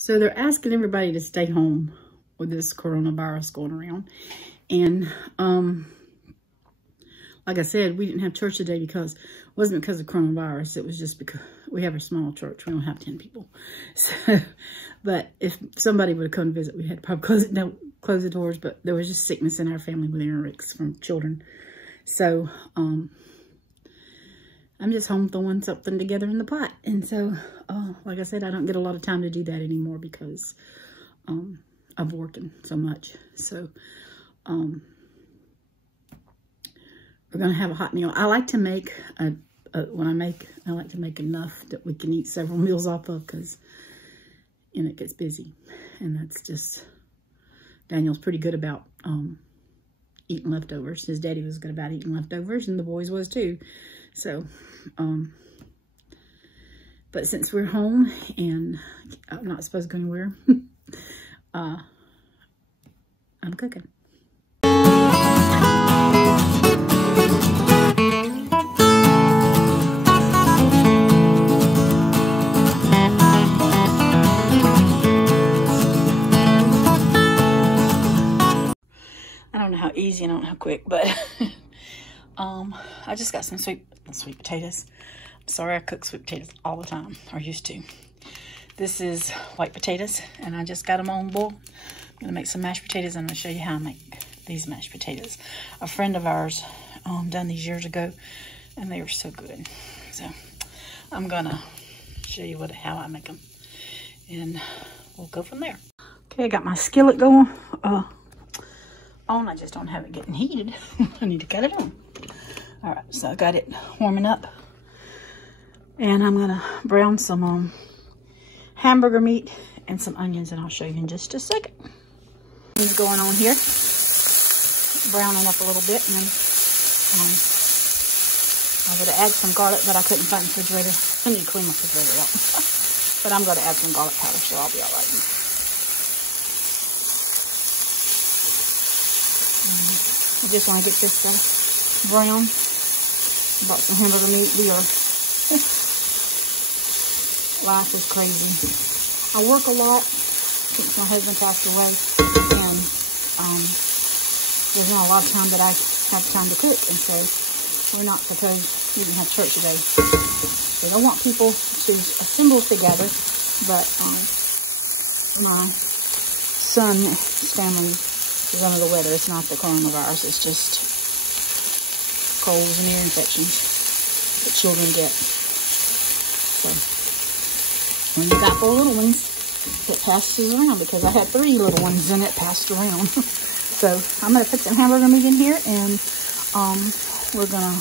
So they're asking everybody to stay home with this coronavirus going around. And like I said, we didn't have church today because it wasn't because of coronavirus. It was just because we have a small church. We don't have 10 people. So, but if somebody would have come to visit, we had to probably close the doors. But there was just sickness in our family with anorexia from children. So I'm just home throwing something together in the pot. And so, like I said, I don't get a lot of time to do that anymore because I'm working so much. So we're going to have a hot meal. I like to make, I like to make enough that we can eat several meals off of because, you know, it gets busy. And that's just, Daniel's pretty good about eating leftovers. His daddy was good about eating leftovers, and the boys was too. So, but since we're home and I'm not supposed to go anywhere, I'm cooking. I don't know how easy and I don't know how quick, but I just got some sweet potatoes. Sorry, I cook sweet potatoes all the time, or used to. This is white potatoes, and I just got them on boil. I'm gonna make some mashed potatoes, and I'm gonna show you how I make these mashed potatoes. A friend of ours done these years ago, and they were so good. So I'm gonna show you how I make them, and we'll go from there. Okay, I got my skillet going on. I just don't have it getting heated. I need to cut it on. All right, so I got it warming up. And I'm gonna brown some hamburger meat and some onions, and I'll show you in just a second. Things going on here. Browning up a little bit, and then I would add some garlic, but I couldn't find the refrigerator. I need to clean my refrigerator out. But I'm gonna add some garlic powder, so I'll be all right. I just want to get this brown. Bought some hamburger meat. Life is crazy. I work a lot since my husband passed away, and there's not a lot of time that I have time to cook, and so we're not supposed, we didn't have church today. They don't want people to assemble together, but my son's family is under the weather. It's not the coronavirus, it's just colds and ear infections that children get. So when you got 4 little ones, it passes around, because I had 3 little ones and it passed around. So I'm going to put some hamburger meat in here, and we're going to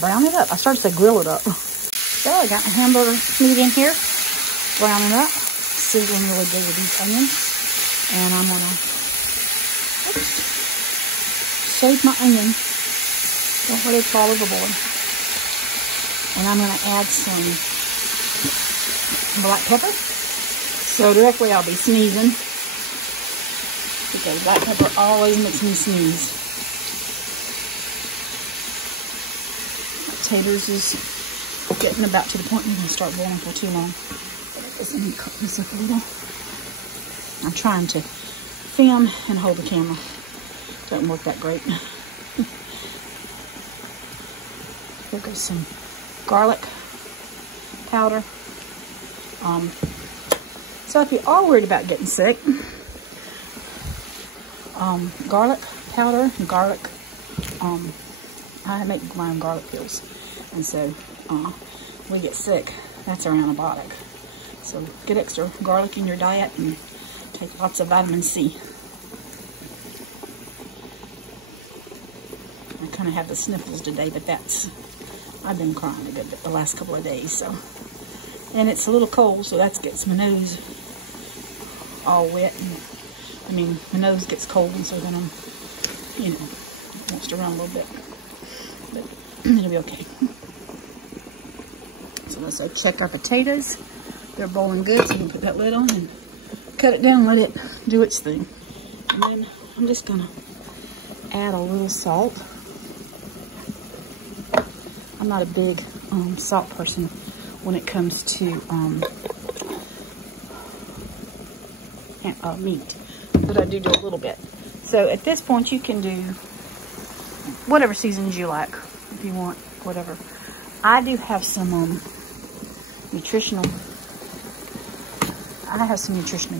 brown it up. I started to say grill it up. So I got my hamburger meat in here, brown it up, sizzling really good with these onions. And I'm going to save my onion. Don't let it fall overboard. And I'm going to add some black pepper. So directly I'll be sneezing, because black pepper always makes me sneeze. My potatoes is getting about to the point where they start boiling for too long. Let me cut this up a little. I'm trying to film and hold the camera. Doesn't work that great. Here goes some garlic powder. So if you are worried about getting sick, garlic powder and garlic, I make my own garlic pills, and so when we get sick, that's our antibiotic. So get extra garlic in your diet and take lots of vitamin C. I kind of have the sniffles today, but I've been crying a good bit the last couple of days, so. And it's a little cold, so that gets my nose all wet. And, my nose gets cold, and so then it wants to run a little bit. But it'll be okay. So let's check our potatoes. They're boiling good, so you can put that lid on and cut it down, let it do its thing. And then I'm just going to add a little salt. I'm not a big salt person when it comes to meat, but I do a little bit. So at this point, you can do whatever seasons you like, if you want, whatever. I do have some nutritional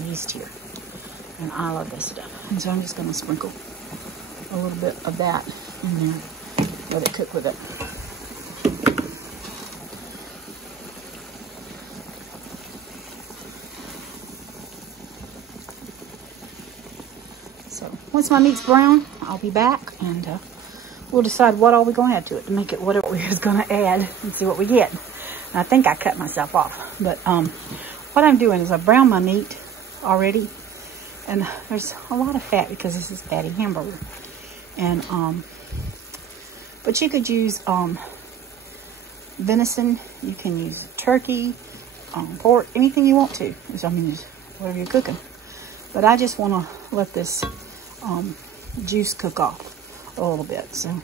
yeast here, and I love this stuff. And so I'm just going to sprinkle a little bit of that in there, let it cook with it. So once my meat's brown, I'll be back, and we'll decide what all we're going to add to it to make it whatever we're just going to add and see what we get. And I think I cut myself off, but what I'm doing is I brown my meat already, and there's a lot of fat because this is fatty hamburger. And but you could use venison, you can use turkey, pork, anything you want to. I mean, just whatever you're cooking. But I just want to let this juice cook off a little bit. So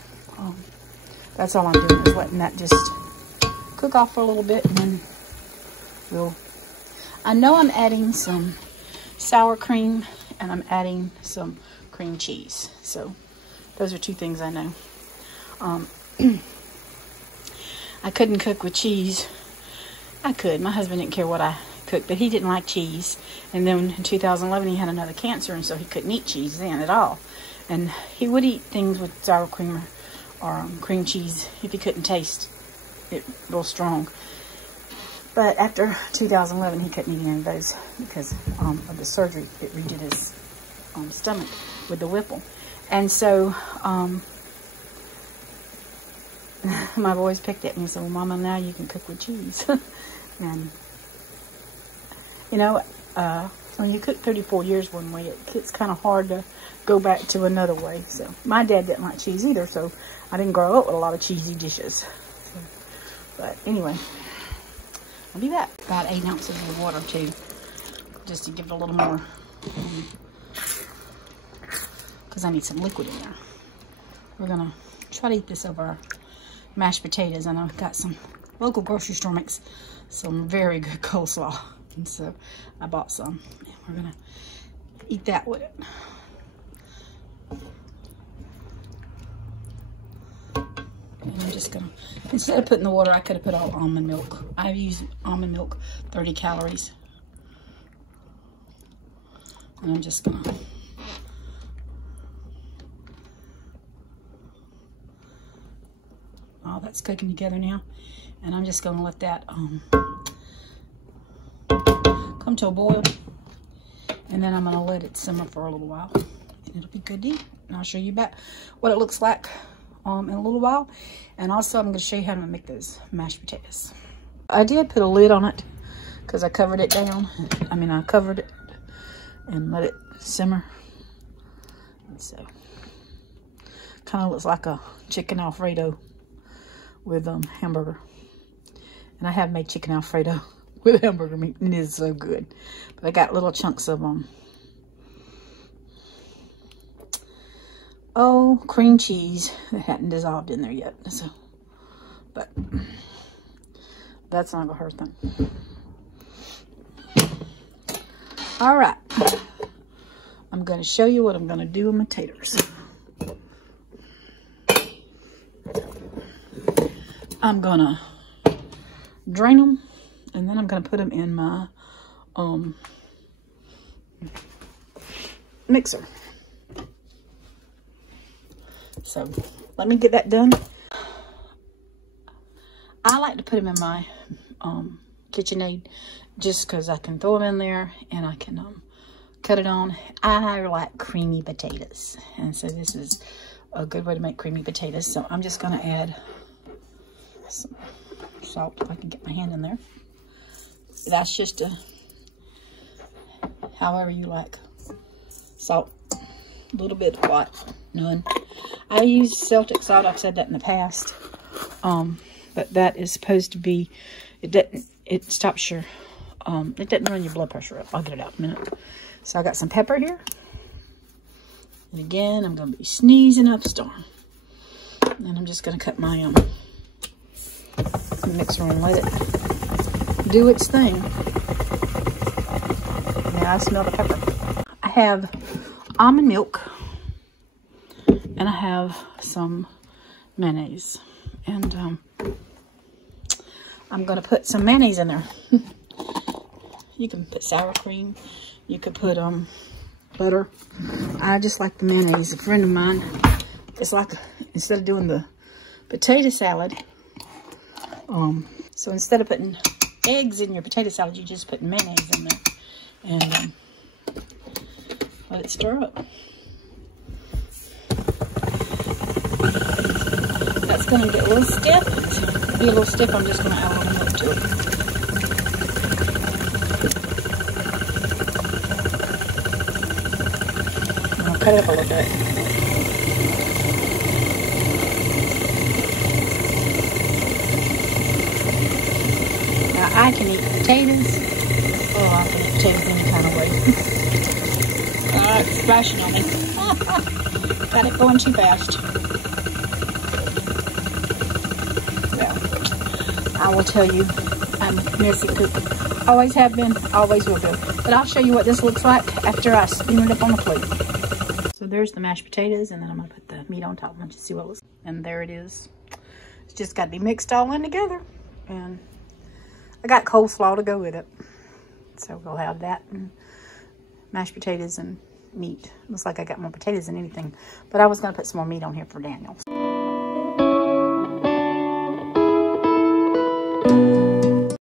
that's all I'm doing, is letting that just cook off for a little bit, and then I know I'm adding some sour cream, and I'm adding some cream cheese. So those are two things I know. I couldn't cook with cheese. I could. My husband didn't care what I cooked, but he didn't like cheese. And then in 2011, he had another cancer, and so he couldn't eat cheese then at all. And he would eat things with sour cream or cream cheese if he couldn't taste it real strong. But after 2011, he couldn't eat any of those because of the surgery. It redid his stomach with the Whipple. And so my boys picked at me and said, well, Mama, now you can cook with cheese. And, you know, when you cook 34 years one way, it's kind of hard to go back to another way. So my dad didn't like cheese either, so I didn't grow up with a lot of cheesy dishes. But anyway, I'll be back. About 8 ounces of water too, just to give it a little more, because I need some liquid in there. We're gonna try to eat this over our mashed potatoes. I know I've got some local grocery store makes some very good coleslaw, and so I bought some, and we're gonna eat that with it. And I'm just gonna, instead of putting the water, I could have put all almond milk. I've used almond milk, 30 calories. And I'm just gonna, all that's cooking together now. And I'm just gonna let that come to a boil. And then I'm gonna let it simmer for a little while. And it'll be good to eat. And I'll show you back what it looks like in a little while. And also I'm going to show you how to make those mashed potatoes. I did put a lid on it because I covered it down. I covered it and let it simmer. And so kind of looks like a chicken Alfredo with hamburger. And I have made chicken Alfredo with hamburger meat, and it is so good. But I got little chunks of cream cheese that hadn't dissolved in there yet. So, but that's not gonna hurt them. All right, I'm gonna show you what I'm gonna do with my taters. I'm gonna drain them, and then I'm gonna put them in my mixer. So let me get that done. I like to put them in my KitchenAid just because I can throw them in there and I can cut it on. I like creamy potatoes, and so this is a good way to make creamy potatoes. So I'm just going to add some salt if I can get my hand in there. That's just however you like salt. A little bit, a lot, none. I use Celtic salt. I've said that in the past. But that is supposed to be, it stops your, it doesn't run your blood pressure up. I'll get it out in a minute. So I got some pepper here. And again, I'm going to be sneezing up a storm. And I'm just going to cut my mixer and let it do its thing. Now I smell the pepper. have almond milk, and I have some mayonnaise, and I'm gonna put some mayonnaise in there. You can put sour cream, you could put butter. I just like the mayonnaise. A friend of mine, it's like, instead of doing the potato salad, so instead of putting eggs in your potato salad, you just put mayonnaise in there, and let it stir up. That's going to get a little stiff. It'll be a little stiff. I'm just going to add a little milk to it. And I'll cut it up a little bit. Now I can eat potatoes. Oh, I can eat potatoes any kind of way. It's splashing on me. Got it going too fast. Well, I will tell you, I'm a messy cook. Always have been, always will be. But I'll show you what this looks like after I steam it up on the plate. So there's the mashed potatoes, and then I'm going to put the meat on top. Let you see what it looks like. And there it is. It's just got to be mixed all in together. And I got coleslaw to go with it. So we'll have that and mashed potatoes and meat. Looks like I got more potatoes than anything. But I was going to put some more meat on here for Daniel.